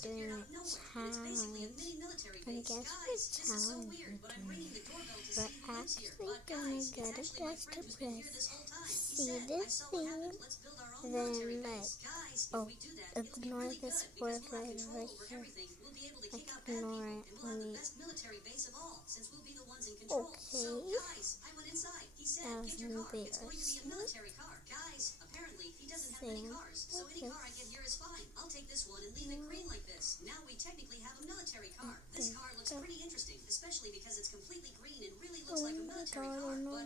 doing a challenge. And guess what challenge we're doing? We're actually gonna get a dress to press, see this theme, then like, oh, ignore this word right over here. Like, ignore it. Okay. That was embarrassing. Same. Okay. Oh my god, oh no, no, no.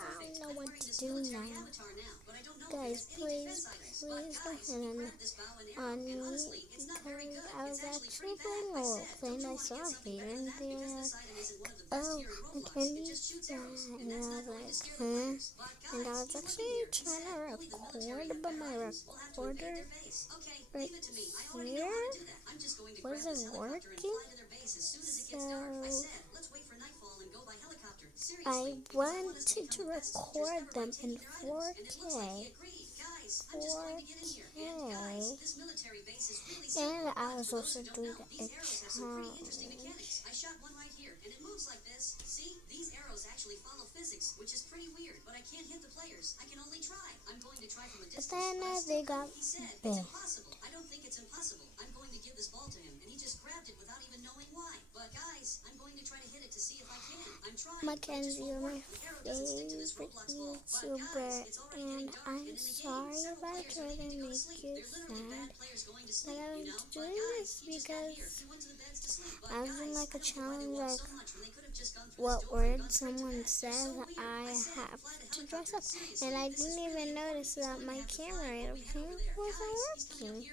I don't know what to do now. Guys, please don't hit on me because I was actually playing a role playing. I saw Hayden there. Oh, I can use that. And I was like, huh? And I was actually trying to record, but my recorder right here wasn't working. So I wanted to record them in 4K. 4K. And I was also doing a challenge. But then they got big. Mackenzie, you're my favorite YouTuber, and I'm sorry if I tried to make you sad, but I was doing this because I was in like a challenge, like what word someone says, I have to dress up, and I didn't even notice that my camera wasn't working,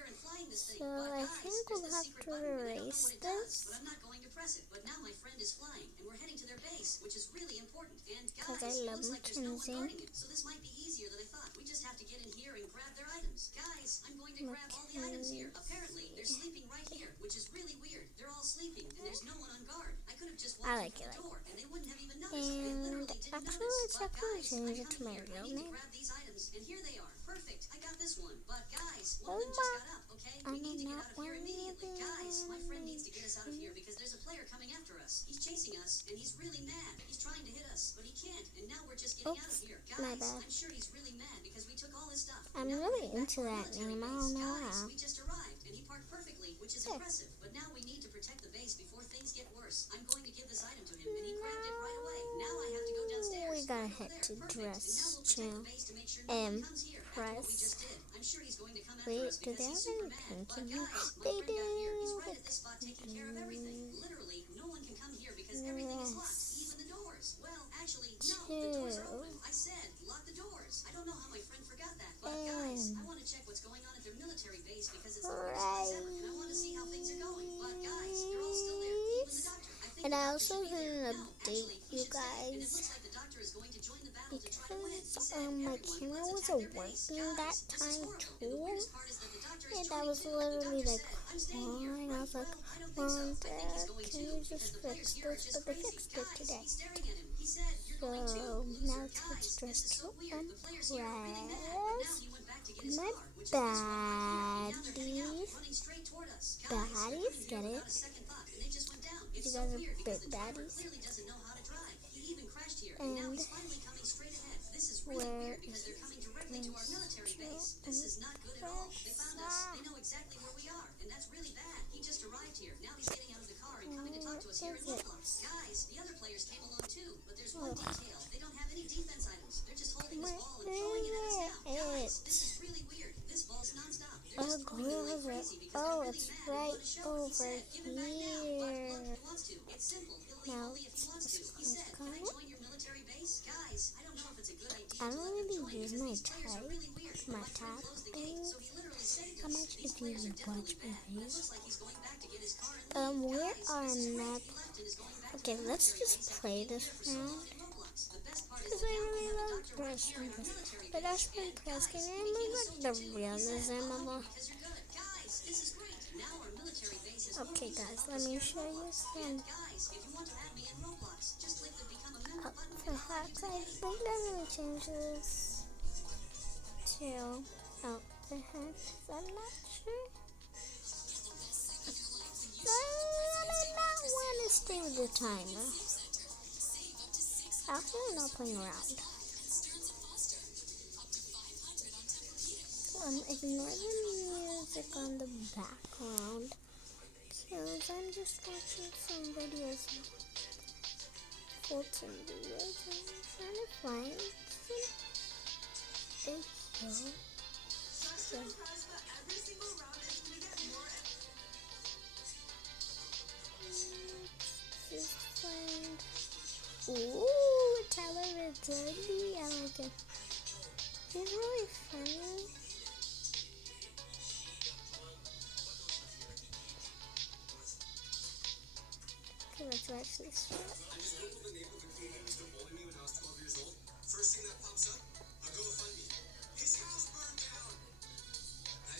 so I think we'll have to erase this. Because I love Mackenzie. I like it. And actually, let's actually change it to my real name. Oh my! I do not want to be Oops, my bad. I'm really into that name. I don't know how. There. We gotta head to dress channel and press. Wait, do they have any pink in here? They do. Yes. And I also didn't update you guys because my camera wasn't working that time too, and I was literally like crying. I was like, Mom, Dad, can you just fix this? But they fixed it today. So now it's dressed to impress my baddies. Baddies, get it? You guys are big baddies. And where is Oh, it's right over here. Now let's click on it. I don't really use my tab things how much if you watch my videos. We are not. Okay, let's just play this round. Because I really love Dashman Press. But Dashman Press, can you remember the realism of Okay guys, let me show you some perhaps I think that really changes. chill out the house. I'm not sure. I may not want to stay with the timer. Actually, I'm not playing around. Ignore the music on the background. Because I'm just watching some videos. Fulton videos. I'm trying to find some info. So, just find. Ooh, Tyler Reddy. I like it. He's really funny. Okay, let's watch this show. I just googled the name of the kid who used to bully me when I was 12 years old. First thing that pops up, a GoFundMe. His house burned down. I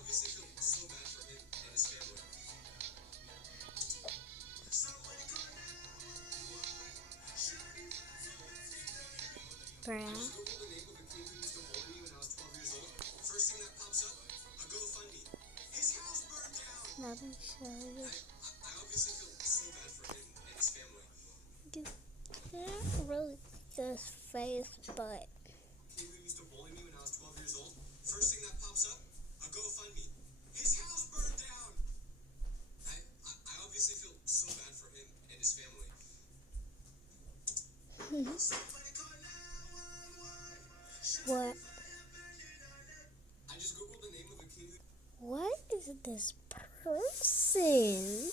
obviously feel so bad for him and his family. Somebody call 911. Bruh. I just googled the name of the kid who used to bully me when I was 12 years old. First thing that pops up, a GoFundMe. His house burned down. Let me show you. I obviously feel so bad for him and his family. You can't really see his face, but Kid who used to bully me when I was 12 years old. First thing that pops up, a GoFundMe. His house burned down. I obviously feel so bad for him and his family. Somebody call 911. what? I just googled the name of a kid who... What is this person?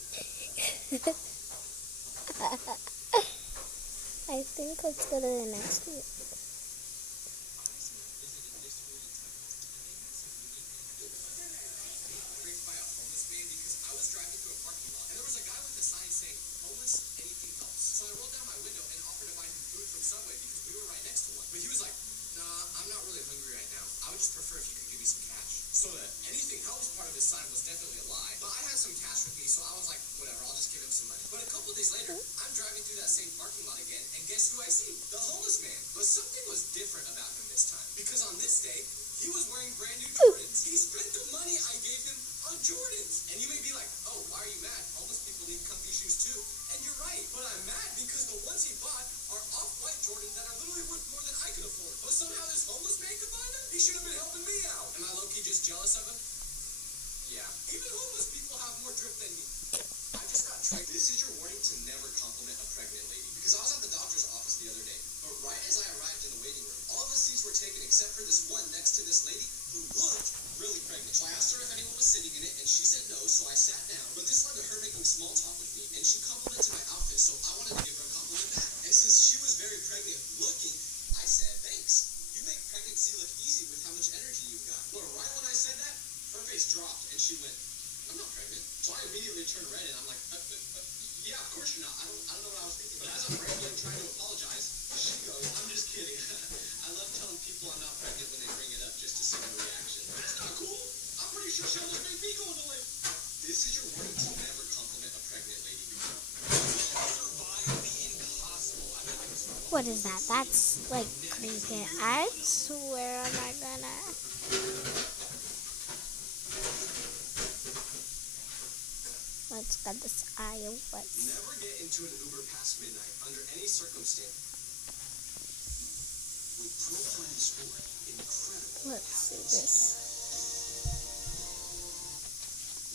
I think let's go to the next one. Raped by a homeless man because I was driving through a parking lot and there was a guy with a sign saying, homeless, anything helps. So I rolled down my window and offered to buy him food from Subway because we were right next to one. But he was like, nah, I'm not really hungry right now. I would just prefer if you could give me some cash. So the anything helps part of his sign was definitely a lie. But I had some cash with me, so I was like, whatever, I'll just give him some money. But a couple days later, I'm driving through that same parking lot again, and guess who I see? The homeless man. But something was different about him this time. Because on this day, he was wearing brand new Jordans. He spent the money I gave him on Jordans. And you may be like, oh, why are you mad? Homeless people need comfy shoes too. And you're right. But I'm mad because the ones he bought are off-white Jordans that are literally worth more than I could afford. But somehow this homeless man could buy them? He should have been helping me out. Am I low-key just jealous of him? Yeah. Even homeless people have more drip than me. I just got tricked. This is your warning to never compliment a pregnant lady. Because I was at the doctor's office the other day. But right as I arrived in the waiting room, all of the seats were taken except for this one next to this lady who looked really pregnant. So I asked her if anyone was sitting in it, and she said no, so I sat down. But this led to her making small talk with me, and she complimented my outfit, so I wanted to give her a compliment back. And since she was very pregnant looking, I said, thanks. You make pregnancy look easy with how much energy you've got. But right when I said that, her face dropped, and she went, I'm not pregnant. So I immediately turned red, and I'm like, yeah, of course you're not. I don't know what I was thinking. But as I'm rambling, trying to apologize, she goes, I'm just kidding. I love telling people I'm not pregnant when they bring it up just to see their reaction. That's not cool. I'm pretty sure she almost made me go into labor. This is your warning to never compliment a pregnant lady. Survive the impossible. I mean, What is that? That's like creepy. I swear I'm not gonna. Let's get this eye of what's. never get into an Uber past midnight under any circumstance. With Pro Plan Sport, incredible. Let's see this.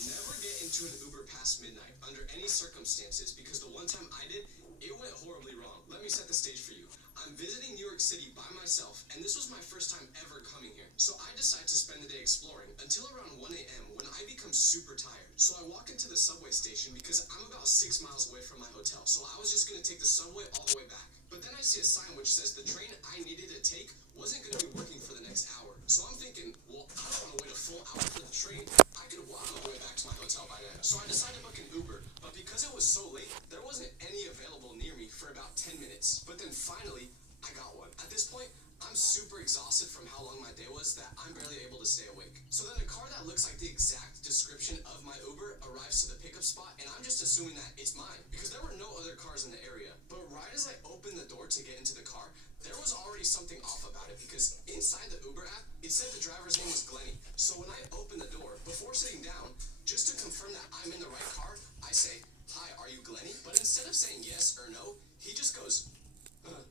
Never get into an Uber past midnight under any circumstances because the one time I did, it went horribly wrong. Let me set the stage for you. I'm visiting New York City by myself, and this was my first time ever coming here. So I decide to spend the day exploring until around 1 a.m. when I become super tired. So I walk into the subway station because I'm about 6 miles away from my hotel. So I was just going to take the subway all the way back. But then I see a sign which says the train I needed to take wasn't going to be working for the next hour. So I'm thinking, well, I don't want to wait a full hour for the train. I could walk all the way back to my hotel by then. So I decided to book an Uber. But because it was so late, there wasn't any available near me for about 10 minutes. But then finally, I got one. At this point, I'm super exhausted from how long my day was that I'm barely able to stay awake. So then a car that looks like the exact description of my Uber arrives to the pickup spot, and I'm just assuming that it's mine because there were no other cars in the area. But right as I opened the door to get into the car, there was already something off about it because inside the Uber app, it said the driver's name was Glenny. So when I open the door, before sitting down, just to confirm that I'm in the right car, I say, "Hi, are you Glenny?" But instead of saying yes or no, he just goes,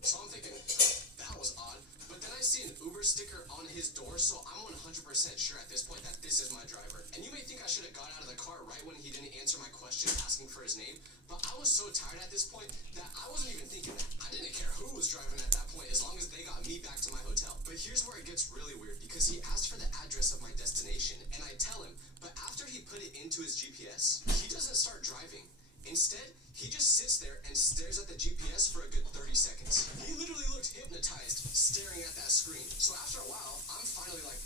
So I'm thinking, that was odd. But then I see an Uber sticker on his door, so I'm 100% sure at this point that this is my driver. And you may think I should have got out of the car right when he didn't answer my question asking for his name, but I was so tired at this point that I wasn't even thinking that. I didn't care who was driving at that point as long as they got me back to my hotel. But here's where it gets really weird, because he asked for the address of my destination, and I tell him, but after he put it into his GPS, he doesn't start driving. Instead, he just sits there and stares at the GPS for a good 30 seconds. He literally looked hypnotized, staring at that screen. So after a while, I'm finally like,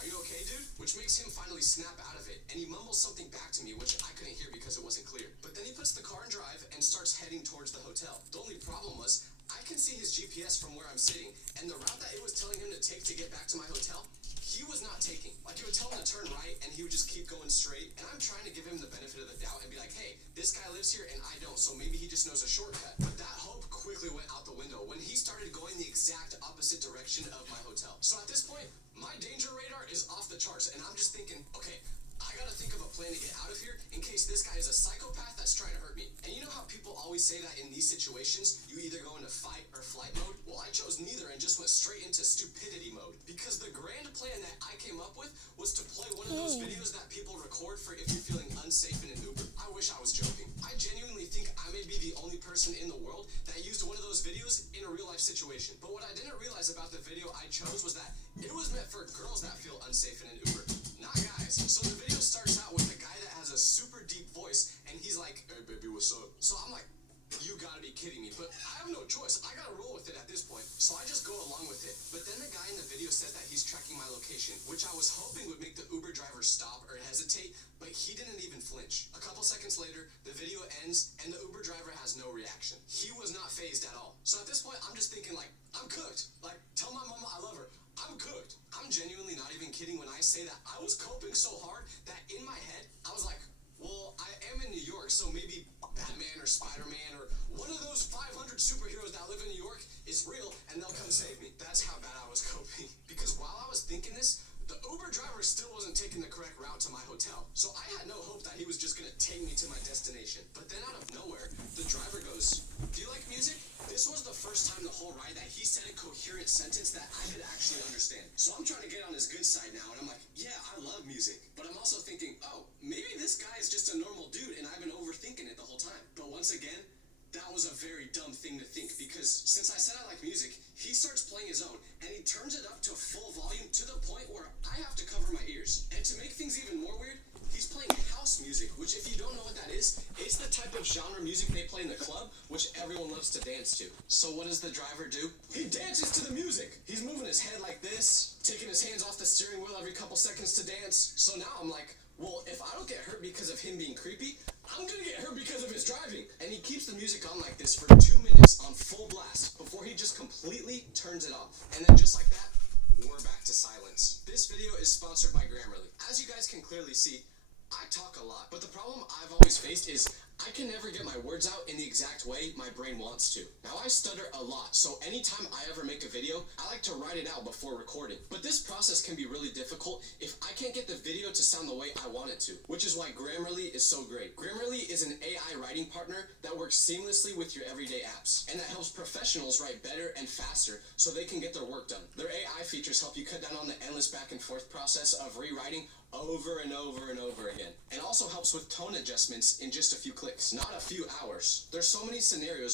are you okay, dude? Which makes him finally snap out of it, and he mumbles something back to me, which I couldn't hear because it wasn't clear. But then he puts the car in drive and starts heading towards the hotel. The only problem was, I can see his GPS from where I'm sitting, and the route that it was telling him to take to get back to my hotel, he was not taking. Like, it would tell him to turn right, and he would just keep going straight. And I'm trying to give him the benefit of the doubt and be like, hey, this guy lives here and I don't, so maybe he just knows a shortcut. But that hope quickly went out the window when he started going the exact opposite direction of my hotel. So at this point, my danger radar is off the charts, and I'm just thinking, okay, I gotta think of a plan to get out of here in case this guy is a psychopath that's trying to hurt me. And you know how people always say that in these situations, you either go into fight or flight mode? Well, I chose neither and just went straight into stupidity mode. Because the grand plan that I came up with was to play one of those videos that people record for if you're feeling unsafe in an Uber. I wish I was joking. I genuinely think I may be the only person in the world that used one of those videos in a real life situation. But what I didn't realize about the video I chose was that it was meant for girls that feel unsafe in an Uber, not guys. So the video starts out with a guy that has a super deep voice, and he's like, hey baby, what's up? So I'm like, you gotta be kidding me. But I have no choice. I gotta roll with it at this point. So I just go along with it. But then the guy in the video said that he's tracking my location, which I was hoping would make the Uber driver stop or hesitate, but he didn't even flinch. A couple seconds later, the video ends, and the Uber driver has no reaction. He was not fazed at all. So at this point, I'm just thinking, like, I'm cooked. Like, tell my mama I love her. I'm cooked. I'm genuinely not even kidding when I say that I was coping so hard that in my head, I was like, well, I am in New York, so maybe Batman or Spider-Man or one of those 500 superheroes that live in New York is real, and they'll come save me. That's how bad I was coping. Because while I was thinking this, the Uber driver still wasn't taking the correct route to my hotel. So I had no hope that he was just gonna take me to my destination. But then out of nowhere, the driver goes, do you like music? This was the first time the whole ride that he said a coherent sentence that I could actually understand. So I'm trying to get on his good side now, and I'm like, yeah, I love music. But I'm also thinking, oh, maybe this guy is just a normal dude, and I've been overthinking it the whole time. But once again, that was a very dumb thing to think, because since I said I like music, he starts playing his own, and he turns it up to full volume to the point where I have to cover my ears. And to make things even more weird, he's playing house music, which if you don't know what that is, it's the type of genre music they play in the club, which everyone loves to dance to. So what does the driver do? He dances to the music. He's moving his head like this, taking his hands off the steering wheel every couple seconds to dance. So now I'm like, well, if I don't get hurt because of him being creepy, I'm gonna get hurt because of his driving. And he keeps the music on like this for 2 minutes on full blast before he just completely turns it off. And then just like that, we're back to silence. This video is sponsored by Grammarly. As you guys can clearly see, I talk a lot, but the problem I've always faced is I can never get my words out in the exact way my brain wants to. Now, I stutter a lot, so anytime I ever make a video, I like to write it out before recording. But this process can be really difficult if I can't get the video to sound the way I want it to, which is why Grammarly is so great. Grammarly is an AI writing partner that works seamlessly with your everyday apps, and that helps professionals write better and faster so they can get their work done. Their AI features help you cut down on the endless back and forth process of rewriting over and over and over again, and also helps with tone adjustments in just a few clicks, not a few hours. There's so many scenarios